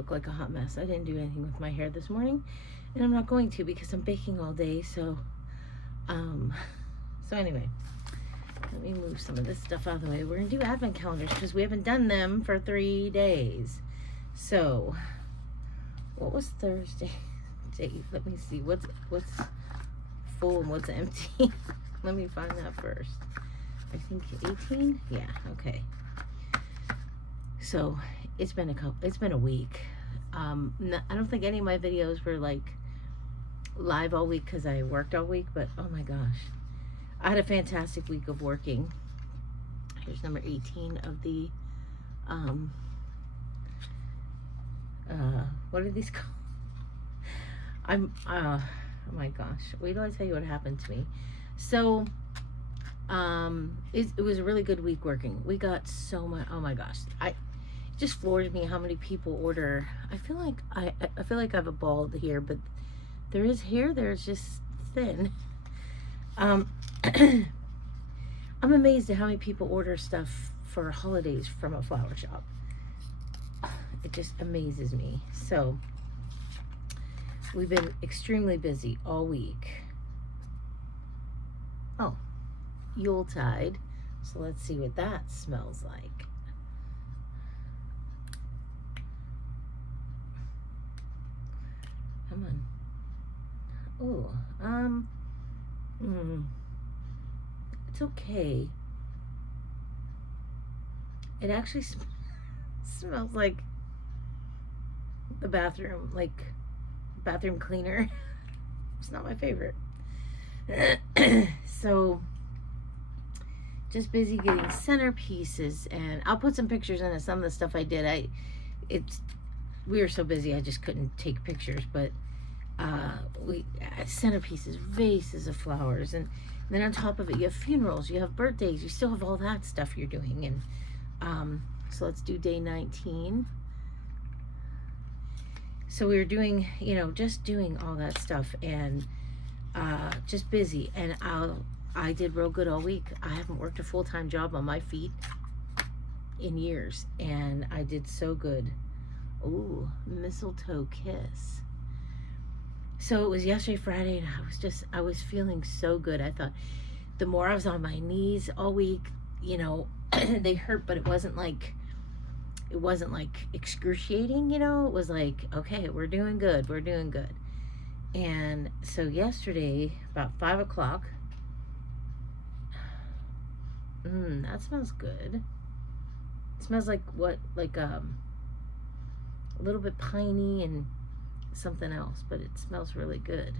look like a hot mess. I didn't do anything with my hair this morning, and I'm not going to because I'm baking all day. So anyway, let me move some of this stuff out of the way. We're gonna do advent calendars because we haven't done them for 3 days. So what was Thursday? Let me see what's full and what's empty. Let me find that first. I think 18. Yeah. Okay. So it's been a week. I don't think any of my videos were like live all week because I worked all week, but oh my gosh, I had a fantastic week of working. Here's number 18 of the what are these called? Oh my gosh, wait till I tell you what happened to me. So it was a really good week working. We got so much. Oh my gosh, it just floors me how many people order. I feel like I feel like I have a bald here, but there is hair there. It's just thin. I'm amazed at how many people order stuff for holidays from a flower shop. It just amazes me. So we've been extremely busy all week. Oh, Yuletide. So let's see what that smells like. Come on. Oh, it's okay. It actually smells like the bathroom, like bathroom cleaner. It's not my favorite. So just busy getting centerpieces, and I'll put some pictures in of some of the stuff I did. We were so busy I just couldn't take pictures, but centerpieces, vases of flowers, and then on top of it you have funerals, you have birthdays, you still have all that stuff you're doing. And so let's do day 19. So we were doing, just doing all that stuff, and just busy. And I did real good all week. I haven't worked a full-time job on my feet in years, and I did so good. Ooh, mistletoe kiss. So it was yesterday, Friday, and I was feeling so good. I thought the more I was on my knees all week, they hurt, but it wasn't like excruciating, it was like, okay, we're doing good. And so yesterday, about 5 o'clock, that smells good. It smells like what? Like a little bit piney and something else, but it smells really good.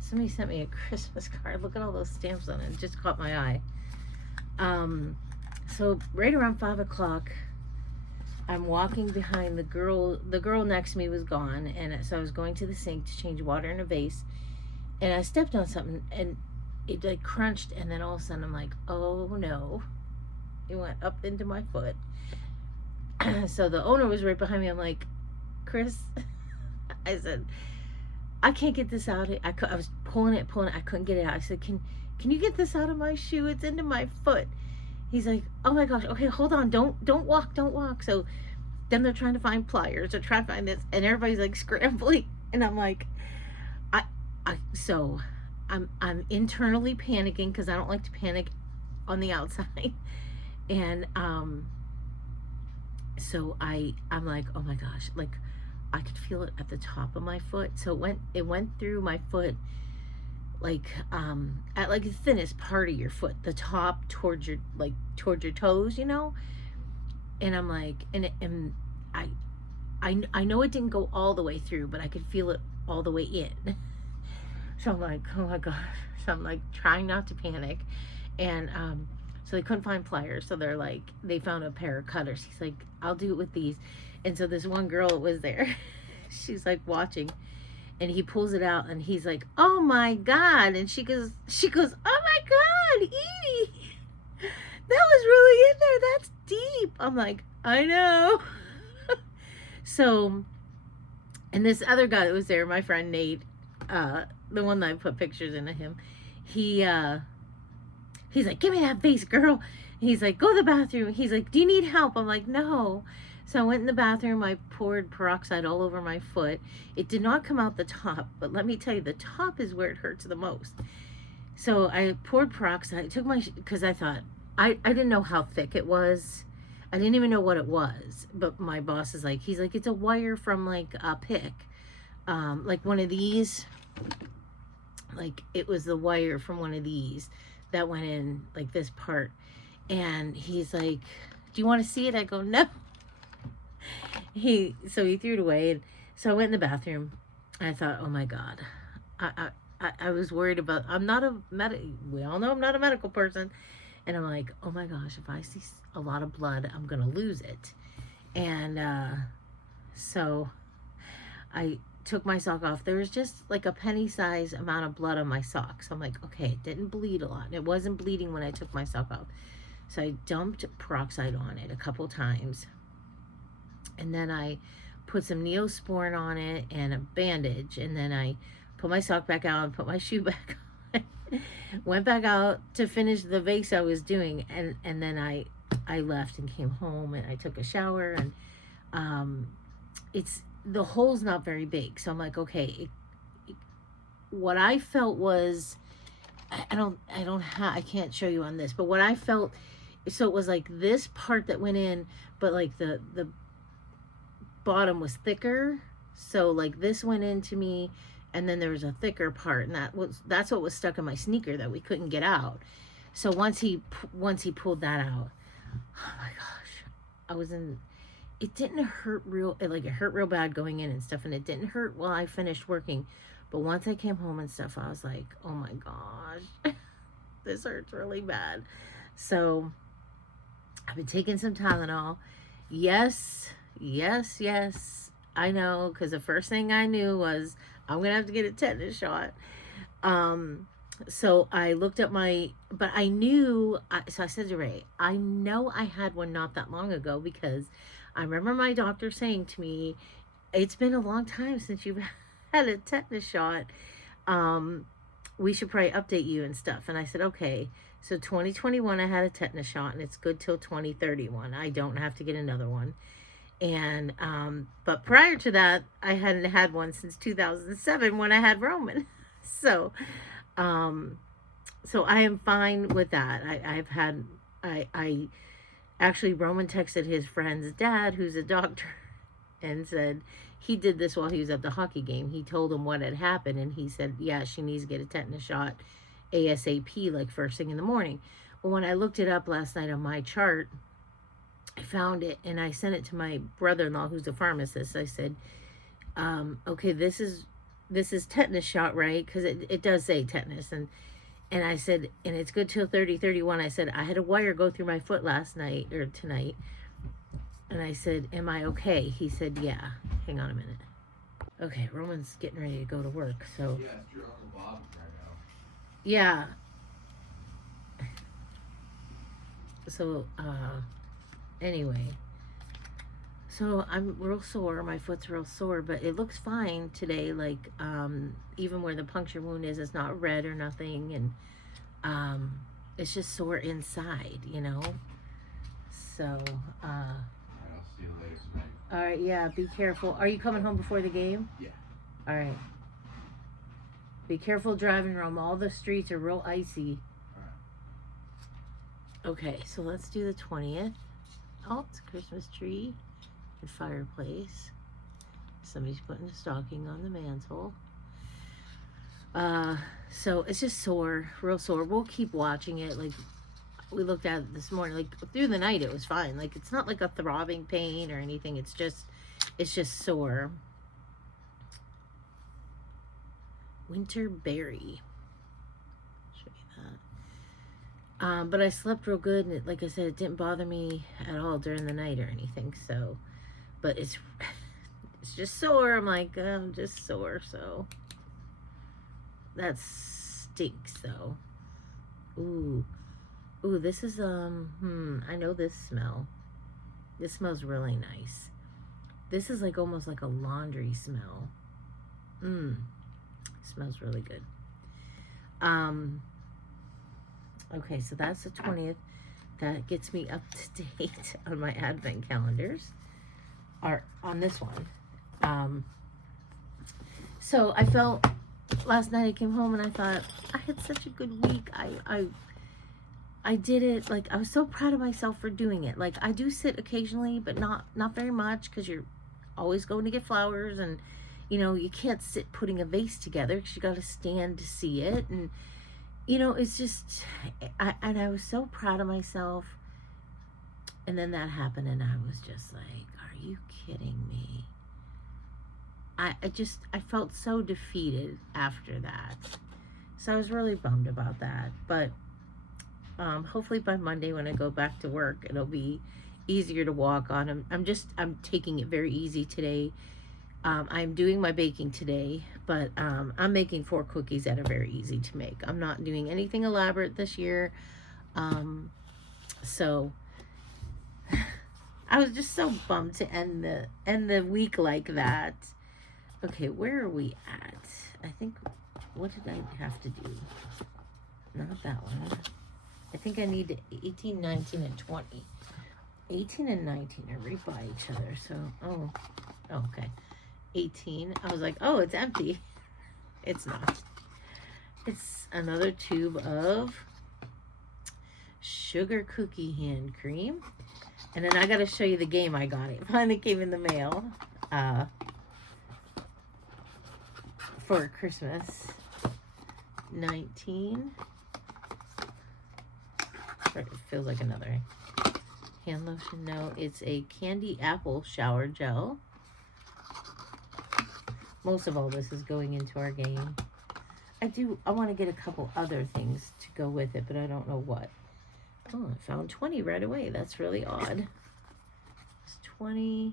Somebody sent me a Christmas card. Look at all those stamps on it. It just caught my eye. So right around 5 o'clock, I'm walking behind the girl. The girl next to me was gone, and so I was going to the sink to change water in a vase, and I stepped on something, and it like crunched, and then all of a sudden I'm like, oh no, it went up into my foot. So the owner was right behind me. I'm like, Chris, I said, I can't get this out. I was pulling it. I couldn't get it out. I said, can you get this out of my shoe? It's into my foot. He's like, oh my gosh, okay, hold on, don't walk. So then they're trying to find pliers, they're trying to find this, and everybody's like scrambling, and I'm like, so I'm internally panicking because I don't like to panic on the outside, and so I'm like, oh my gosh, like I could feel it at the top of my foot. So it went through my foot, like at like the thinnest part of your foot, the top towards your toes, and I'm like, and I know it didn't go all the way through, but I could feel it all the way in. So I'm like, oh my gosh. So I'm like trying not to panic, and so they couldn't find pliers, so they found a pair of cutters. He's like, I'll do it with these. And so this one girl was there, she's like watching, and he pulls it out, and he's like, oh my God. And she goes, oh my God, Edie, that was really in there. That's deep. I'm like, I know. So, and this other guy that was there, my friend Nate, the one that I put pictures in of him, he he's like, give me that face, girl. He's like, go to the bathroom. He's like, do you need help? I'm like, no. So I went in the bathroom. I poured peroxide all over my foot. It did not come out the top, but let me tell you, the top is where it hurts the most. So I poured peroxide. I took my, because I thought, I didn't know how thick it was. I didn't even know what it was. But my boss is like, he's like, it's a wire from like a pick. Like one of these. Like it was the wire from one of these that went in like this part. And he's like, do you want to see it? I go, no. So he threw it away. And so I went in the bathroom. I thought, oh my God. I was worried about, we all know I'm not a medical person. And I'm like, oh my gosh, if I see a lot of blood, I'm going to lose it. And so I took my sock off. There was just like a penny size amount of blood on my sock. So I'm like, okay, it didn't bleed a lot. It wasn't bleeding when I took my sock off. So I dumped peroxide on it a couple times. And then I put some Neosporin on it and a bandage. And then I put my sock back out and put my shoe back on. Went back out to finish the vase I was doing. And then I left and came home and I took a shower. And the hole's not very big. So I'm like, okay. What I felt was, I can't show you on this. But what I felt, so it was like this part that went in, but like the bottom was thicker. So like this went into me, and then there was a thicker part, and that's what was stuck in my sneaker that we couldn't get out. So once he pulled that out, oh my gosh, it didn't hurt it hurt real bad going in and stuff, and it didn't hurt while I finished working. But once I came home and stuff, I was like, oh my gosh, this hurts really bad. So I've been taking some Tylenol. Yes, I know, because the first thing I knew was I'm going to have to get a tetanus shot. So I looked at but I knew, so I said to Ray, I know I had one not that long ago, because I remember my doctor saying to me, it's been a long time since you've had a tetanus shot. We should probably update you and stuff. And I said, okay. So 2021, I had a tetanus shot, and it's good till 2031. I don't have to get another one. And, but prior to that, I hadn't had one since 2007 when I had Roman. So I am fine with that. I actually, Roman texted his friend's dad, who's a doctor, and said he did this while he was at the hockey game. He told him what had happened, and he said, yeah, she needs to get a tetanus shot ASAP, like first thing in the morning. Well, when I looked it up last night on my chart, I found it, and I sent it to my brother-in-law, who's a pharmacist. I said, okay, this is tetanus shot, right? Because it does say tetanus. And I said, and it's good till 30/31. I said, I had a wire go through my foot tonight. And I said, am I okay? He said, yeah. Hang on a minute. Okay, Roman's getting ready to go to work, so. Yeah, it's your Uncle Bob right now. Yeah. So, anyway. So I'm real sore. My foot's real sore, but it looks fine today. Like, even where the puncture wound is, it's not red or nothing. And, it's just sore inside, you know? So, Alright, I'll see you later tonight. Alright, yeah, be careful. Are you coming home before the game? Yeah. Alright. Be careful driving, Rome. All the streets are real icy. Alright. Okay, so let's do the 20th. Oh, it's a Christmas tree. The fireplace. Somebody's putting a stocking on the mantle. So it's just sore, real sore. We'll keep watching it. Like, we looked at it this morning. Like, through the night it was fine. Like, it's not like a throbbing pain or anything. It's just sore. Winter berry. Show you that. But I slept real good, and like I said, it didn't bother me at all during the night or anything. So, but it's just sore. I'm like, I'm just sore. So that stinks, though. Ooh, this is I know this smell. This smells really nice. This is like almost like a laundry smell. smells really good. Okay, so that's the 20th. That gets me up to date on my advent calendars, or on this one. So I felt last night I came home and I thought I had such a good week. I did it. Like, I was so proud of myself for doing it. Like, I do sit occasionally, but not very much, because you're always going to get flowers, and you can't sit putting a vase together because you got to stand to see it. And it's just, I was so proud of myself. And then that happened, and I was just like, are you kidding me? I felt so defeated after that. So I was really bummed about that. But hopefully by Monday when I go back to work, it'll be easier to walk on. I'm taking it very easy today. I'm doing my baking today, but I'm making 4 cookies that are very easy to make. I'm not doing anything elaborate this year. So I was just so bummed to end the week like that. Okay, where are we at? I think, what did I have to do? Not that one. I think I need 18, 19, and 20. 18 and 19 are right by each other. So, okay. 18. I was like, oh, it's empty. It's not. It's another tube of sugar cookie hand cream. And then I got to show you the game I got. It finally came in the mail for Christmas. 19. It feels like another hand lotion. No, it's a candy apple shower gel. Most of all this is going into our game. I want to get a couple other things to go with it, but I don't know what. Oh, I found 20 right away. That's really odd. It's 20.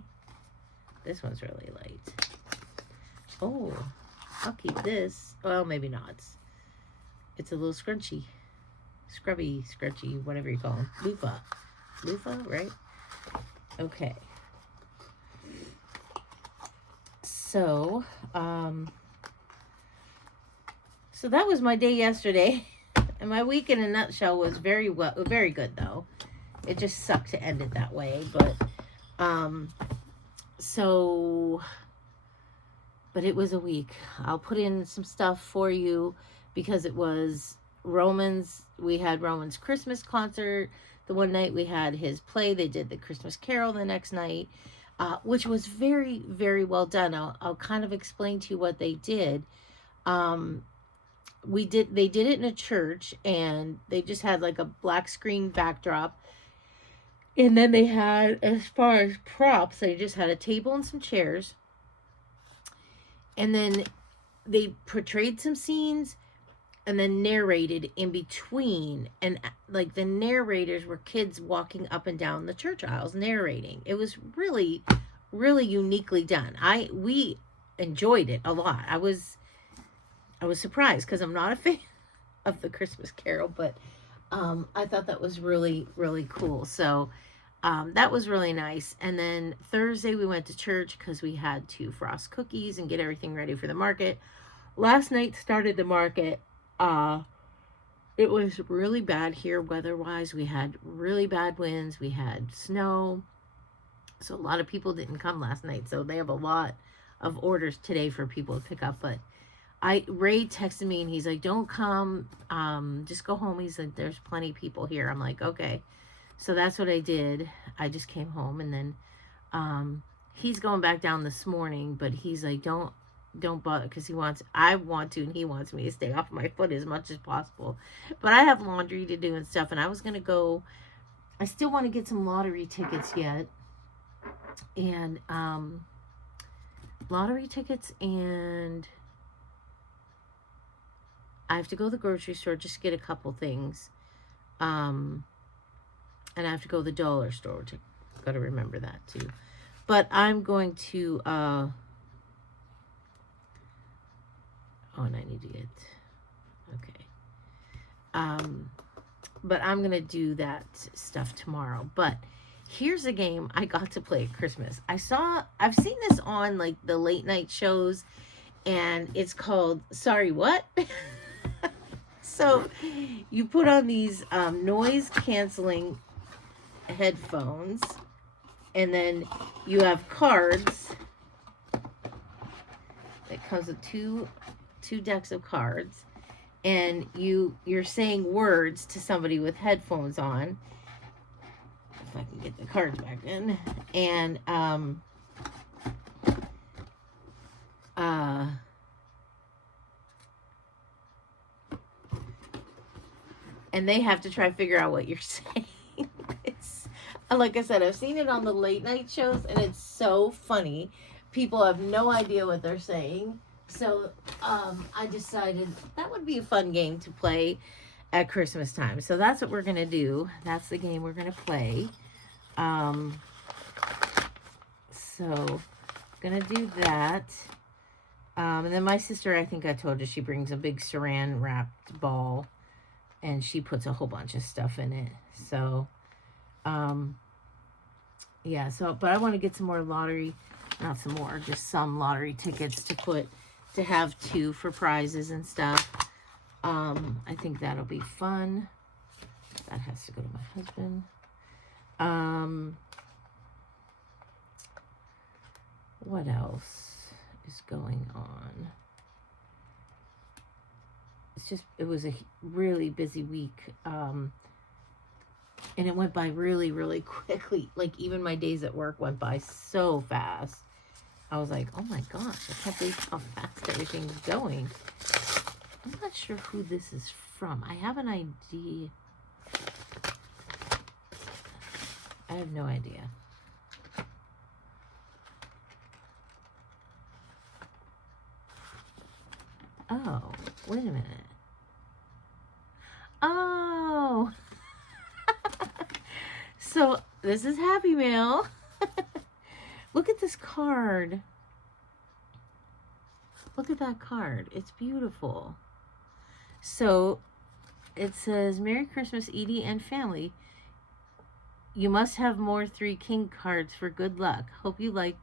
This one's really light. Oh, I'll keep this. Well, maybe not. It's a little scrunchy. Scrunchy, whatever you call them. Loofah, right? Okay. So, so that was my day yesterday. And my week in a nutshell was very good though. It just sucked to end it that way, but but it was a week. I'll put in some stuff for you because it was we had Roman's Christmas concert. The one night we had his play. They did the Christmas Carol the next night, which was very, very well done. I'll kind of explain to you what they did. They did it in a church, and they just had like a black screen backdrop. And then they had, as far as props, they just had a table and some chairs. And then they portrayed some scenes and then narrated in between. And like the narrators were kids walking up and down the church aisles narrating. It was really, really uniquely done. We enjoyed it a lot. I was surprised because I'm not a fan of the Christmas Carol, but I thought that was really, really cool. So that was really nice. And then Thursday we went to church because we had to frost cookies and get everything ready for the market. Last night started the market. It was really bad here weather-wise. We had really bad winds. We had snow. So a lot of people didn't come last night. So they have a lot of orders today for people to pick up. But Ray texted me and he's like, don't come. Just go home. He's like, there's plenty of people here. I'm like, okay. So that's what I did. I just came home, and then he's going back down this morning, but he's like, don't bother, because I want to, and he wants me to stay off my foot as much as possible. But I have laundry to do and stuff, and I was going to go. I still want to get some lottery tickets yet. And lottery tickets, and I have to go to the grocery store just to get a couple things. And I have to go to the dollar store. Got to remember that too. But I'm going to, and I need to get, okay. But I'm going to do that stuff tomorrow. But here's a game I got to play at Christmas. I've seen this on like the late night shows, and it's called Sorry What? So you put on these noise canceling headphones, and then you have cards. It comes with two decks of cards, and you're saying words to somebody with headphones on. If I can get the cards back in, and and they have to try to figure out what you're saying. It's, like I said, I've seen it on the late night shows, and it's so funny. People have no idea what they're saying. So I decided that would be a fun game to play at Christmas time. So that's what we're going to do. That's the game we're going to play. So going to do that. And then my sister, I think I told you, she brings a big saran wrapped ball, and she puts a whole bunch of stuff in it. So, yeah, so, but I want to get some more lottery, not some more, just some lottery tickets to have 2 for prizes and stuff. I think that'll be fun. That has to go to my husband. What else is going on? It was a really busy week. And it went by really, really quickly. Like, even my days at work went by so fast. I was like, oh my gosh, I can't believe how fast everything's going. I'm not sure who this is from. I have an idea. I have no idea. Oh, wait a minute. Oh. So, this is Happy Mail. Look at this card. Look at that card. It's beautiful. So, it says, Merry Christmas, Edie and family. You must have more 3 king cards for good luck. Hope you like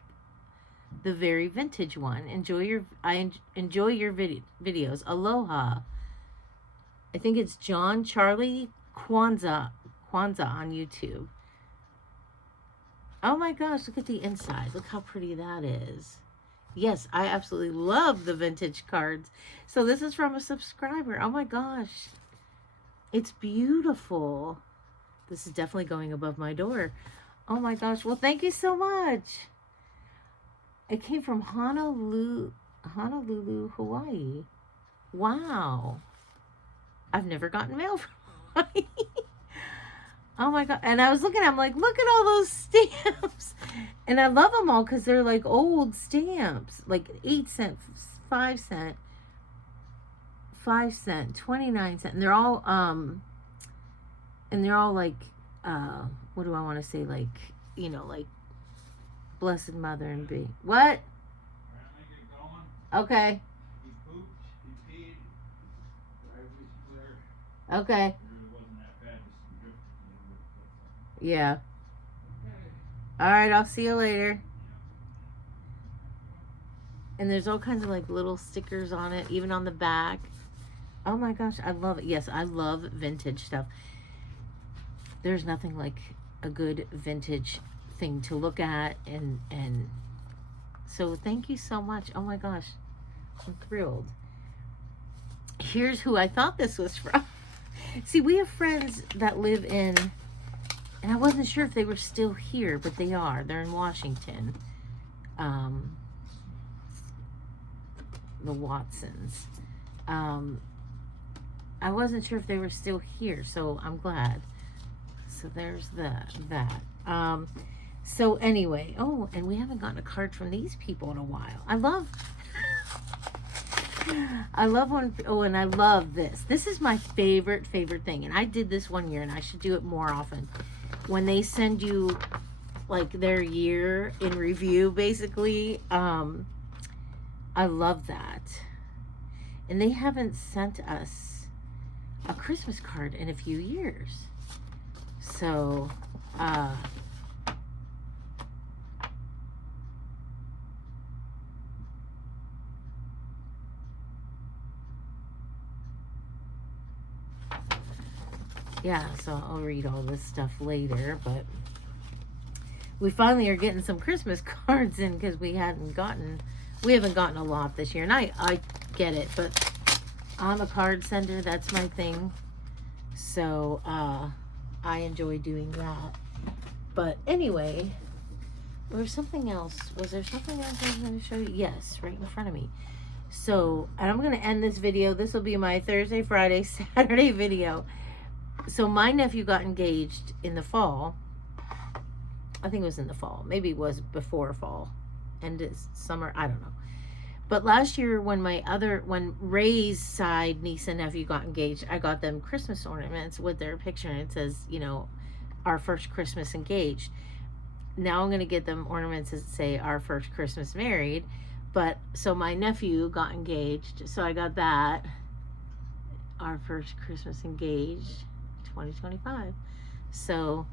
the very vintage one. Enjoy your videos. Aloha. I think it's John Charlie Kwanzaa on YouTube. Oh my gosh, look at the inside. Look how pretty that is. Yes, I absolutely love the vintage cards. So this is from a subscriber. Oh my gosh. It's beautiful. This is definitely going above my door. Oh my gosh. Well, thank you so much. It came from Honolulu, Hawaii. Wow. I've never gotten mail from Hawaii. Oh my God. And I was looking, I'm like, look at all those stamps. And I love them all because they're like old stamps. Like 8 cents, 5 cent, 5 cent, 29 cent. And they're all like, what do I want to say? Like, you know, like Blessed Mother and Be. What? Okay. He pooped, he peed, driveway's clear. Okay. It really wasn't that bad, just some drifting. Yeah. All right, I'll see you later. And there's all kinds of like little stickers on it, even on the back. Oh my gosh, I love it. Yes, I love vintage stuff. There's nothing like a good vintage thing to look at, and so thank you so much. Oh my gosh, I'm thrilled. Here's who I thought this was from. See, we have friends that live in, and I wasn't sure if they were still here, but they are. They're in Washington. The Watsons. I wasn't sure if they were still here, so I'm glad. So there's that. So anyway, oh, and we haven't gotten a card from these people in a while. I love when, oh, and I love this. This is my favorite thing. And I did this one year, and I should do it more often. When they send you like their year in review, basically, I love that. And they haven't sent us a Christmas card in a few years. So, yeah, so I'll read all this stuff later, but we finally are getting some Christmas cards in because we haven't gotten a lot this year. And I get it, but I'm a card sender. That's my thing. So I enjoy doing that. But anyway, was there something else I was going to show you? Yes, right in front of me. So, and I'm going to end this video. This will be my Thursday, Friday, Saturday video. So my nephew got engaged in the fall. I think it was in the fall. Maybe it was before fall. End of summer. I don't know. But last year when Ray's side niece and nephew got engaged, I got them Christmas ornaments with their picture, and it says, you know, our first Christmas engaged. Now I'm going to get them ornaments that say our first Christmas married. But so my nephew got engaged, so I got that. Our first Christmas engaged, 2025. So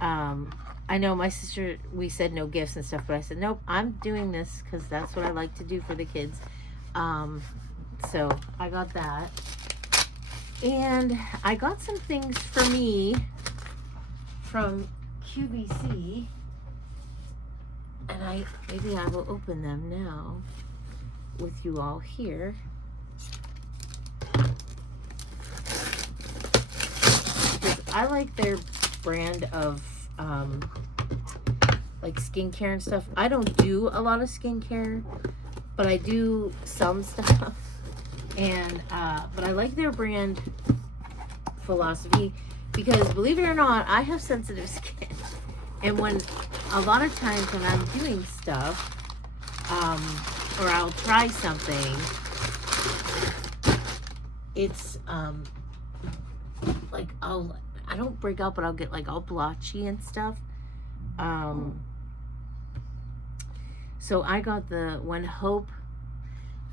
I know my sister, we said no gifts and stuff, but I said, nope, I'm doing this because that's what I like to do for the kids. So I got that. And I got some things for me from QVC. And maybe I will open them now with you all here. Because I like their brand of like skincare and stuff. I don't do a lot of skincare, but I do some stuff. And but I like their brand philosophy because, believe it or not, I have sensitive skin. And when a lot of times when I'm doing stuff, or I'll try something, it's like I don't break out, but I'll get like all blotchy and stuff. So I got the When Hope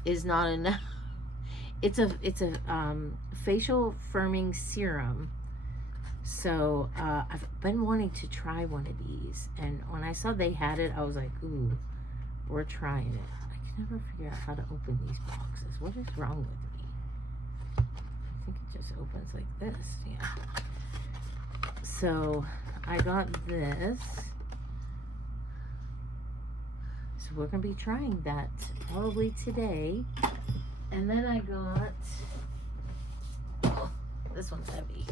Is Not Enough. It's a facial firming serum. So I've been wanting to try one of these, and when I saw they had it, I was like, ooh, we're trying it. I can never figure out how to open these boxes. What is wrong with me? I think it just opens like this. Yeah. So I got this. So we're gonna be trying that probably today. And then I got, oh, this one's heavy.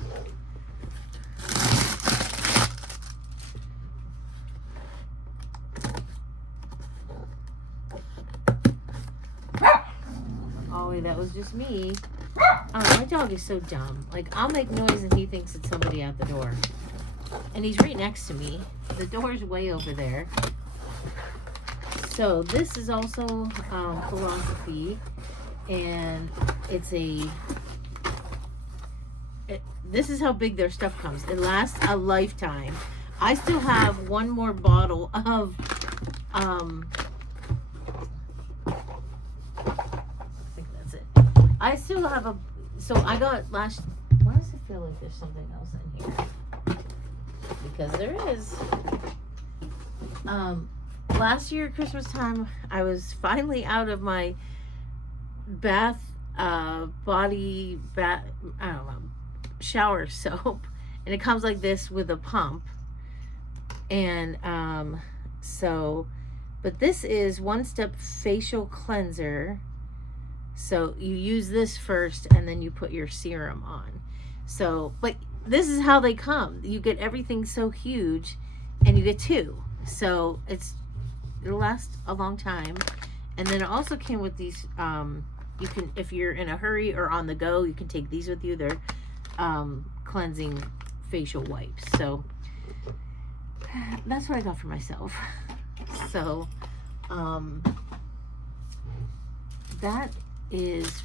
Oh, that was just me. Oh, my dog is so dumb. Like, I'll make noise and he thinks it's somebody at the door. And he's right next to me. The door's way over there. So this is also philosophy, and it's this is how big their stuff comes. It lasts a lifetime. I still have one more bottle of I think that's it. I still have so I got why does it feel like there's something else in here? Because there is. Last year at Christmas time, I was finally out of my shower soap, and it comes like this with a pump. And but this is One Step Facial Cleanser. So you use this first, and then you put your serum on. So, but this is how they come. You get everything so huge, and you get two. So it'll last a long time. And then it also came with these, you can, if you're in a hurry or on the go, you can take these with you. They're cleansing facial wipes. So that's what I got for myself. So that is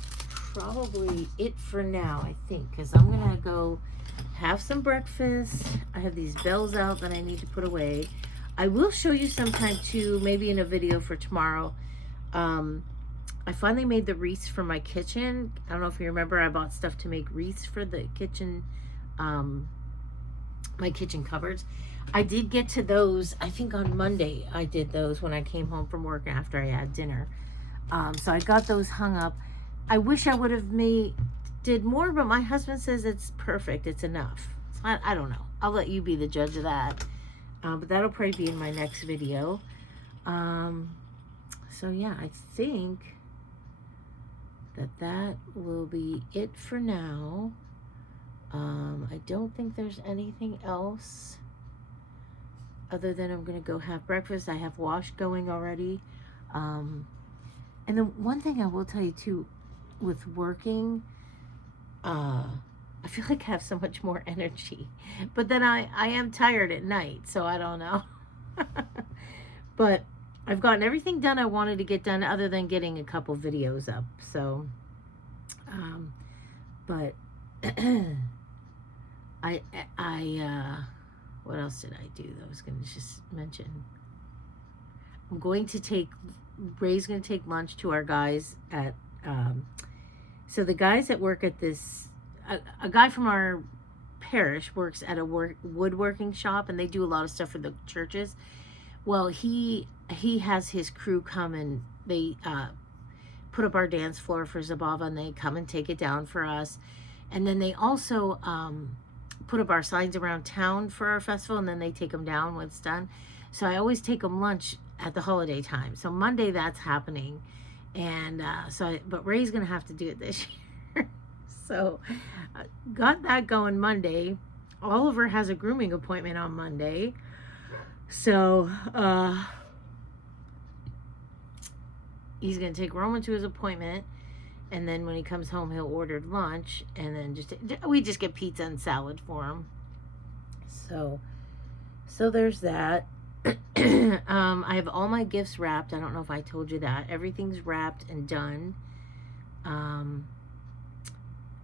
probably it for now, I think, because I'm gonna go have some breakfast. I have these bells out that I need to put away. I will show you sometime too, maybe in a video for tomorrow. I finally made the wreaths for my kitchen. I don't know if you remember, I bought stuff to make wreaths for the kitchen, my kitchen cupboards. I did get to those, I think on Monday I did those when I came home from work after I had dinner. So I got those hung up. I wish I would have did more, but my husband says it's perfect, it's enough. I don't know. I'll let you be the judge of that. But that'll probably be in my next video. So yeah, I think that will be it for now. I don't think there's anything else other than I'm gonna go have breakfast. I have wash going already. And the one thing I will tell you too, with working, I feel like I have so much more energy, but then I am tired at night, so I don't know. But I've gotten everything done I wanted to get done other than getting a couple videos up. So, but what else did I do that I was going to just mention? I'm going to take, Ray's going to take lunch to our guys at, so the guys that work at this, a guy from our parish works at a woodworking shop, and they do a lot of stuff for the churches. Well, he has his crew come, and they put up our dance floor for Zabava, and they come and take it down for us. And then they also put up our signs around town for our festival, and then they take them down when it's done. So I always take them lunch at the holiday time. So Monday that's happening. And but Ray's going to have to do it this year. So got that going Monday. Oliver has a grooming appointment on Monday. So he's going to take Roman to his appointment. And then when he comes home, he'll order lunch. And then we just get pizza and salad for him. So there's that. I have all my gifts wrapped. I don't know if I told you that. Everything's wrapped and done.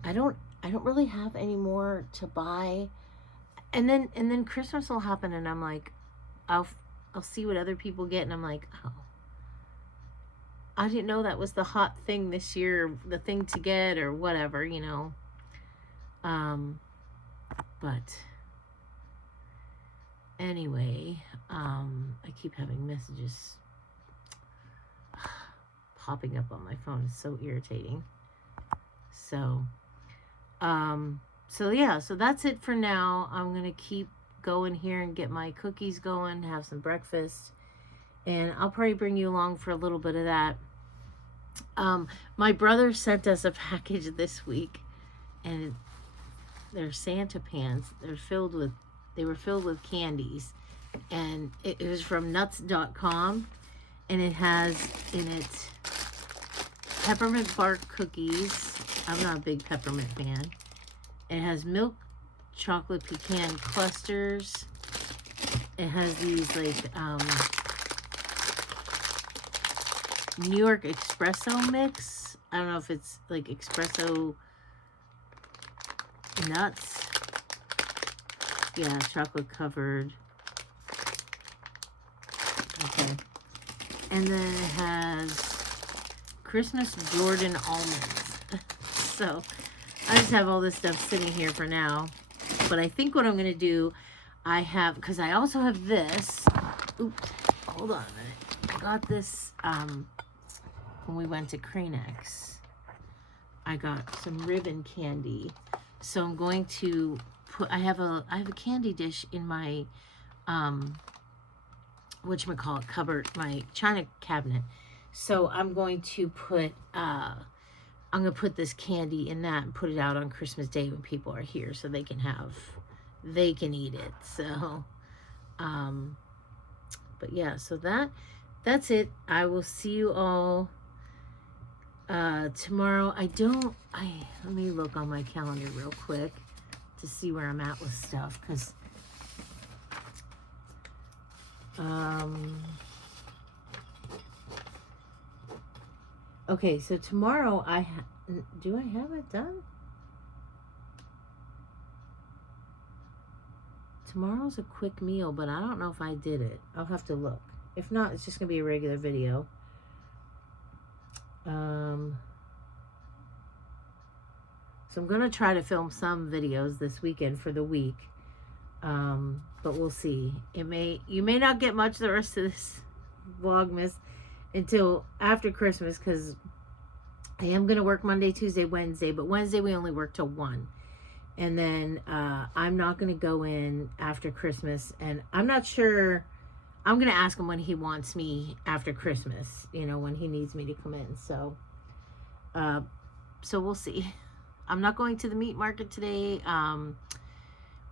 I don't really have any more to buy. And then Christmas will happen, and I'm like, I'll see what other people get, and I'm like, oh, I didn't know that was the hot thing this year, the thing to get or whatever, you know. But anyway, I keep having messages popping up on my phone. It's so irritating. So yeah, so that's it for now. I'm going to keep going here and get my cookies going, have some breakfast, and I'll probably bring you along for a little bit of that. My brother sent us a package this week, and they're Santa pans. They were filled with candies, and it was from nuts.com, and it has in it peppermint bark cookies. I'm not a big peppermint fan. It has milk chocolate pecan clusters. It has these like New York espresso mix. I don't know if it's like espresso nuts. Yeah, chocolate covered. Okay. And then it has Christmas Jordan almonds. So I just have all this stuff sitting here for now. But I think what I'm going to do, because I also have this. Oops, hold on a minute. I got this when we went to Cranex. I got some ribbon candy. So I'm going to I have a candy dish in my whatchamacallit cupboard, my china cabinet. So I'm going to put this candy in that and put it out on Christmas Day when people are here, so they can eat it. So but yeah, so that's it. I will see you all tomorrow. Let me look on my calendar real quick to see where I'm at with stuff, because okay, so tomorrow do I have it done? Tomorrow's a quick meal, but I don't know if I did it. I'll have to look. If not, it's just gonna be a regular video. So I'm going to try to film some videos this weekend for the week. But we'll see. You may not get much the rest of this Vlogmas until after Christmas, because I am going to work Monday, Tuesday, Wednesday. But Wednesday we only work till 1. And then I'm not going to go in after Christmas. And I'm not sure. I'm going to ask him when he wants me after Christmas, you know, when he needs me to come in. Uh, so we'll see. I'm not going to the meat market today.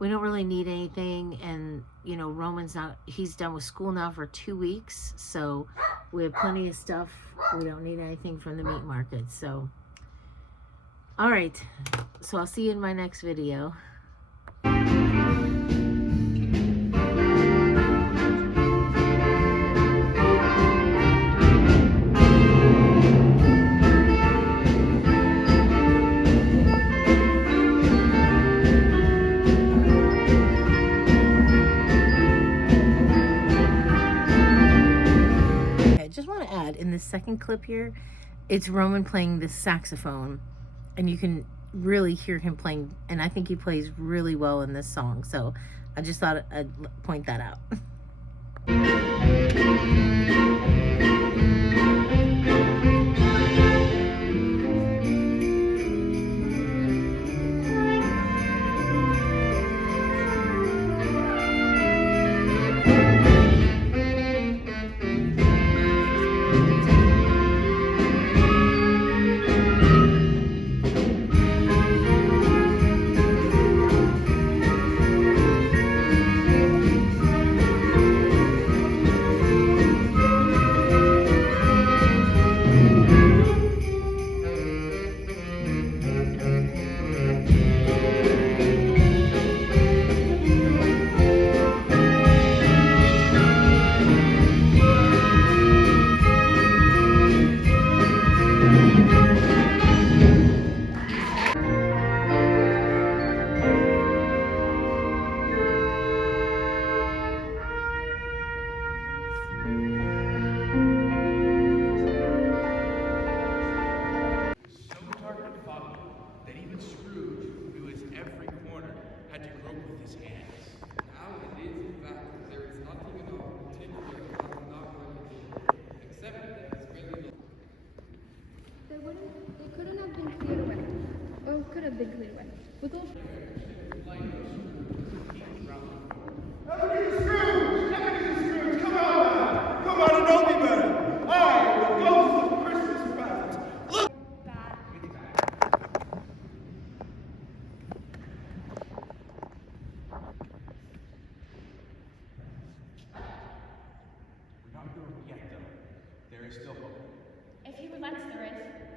We don't really need anything. And, you know, he's done with school now for 2 weeks. So we have plenty of stuff. We don't need anything from the meat market. So, all right. So I'll see you in my next video. In this second clip here, it's Roman playing the saxophone, and you can really hear him playing, and I think he plays really well in this song. So I just thought I'd point that out. They couldn't have been cleared away. Or could have been cleared away. With all Ebenezer Scrooge! Ebenezer Scrooge! Come on now! Come on and know me better! I am the ghost of Christmas past! Look! bad. We're not doomed yet, though. There is still hope. If he relents, there is.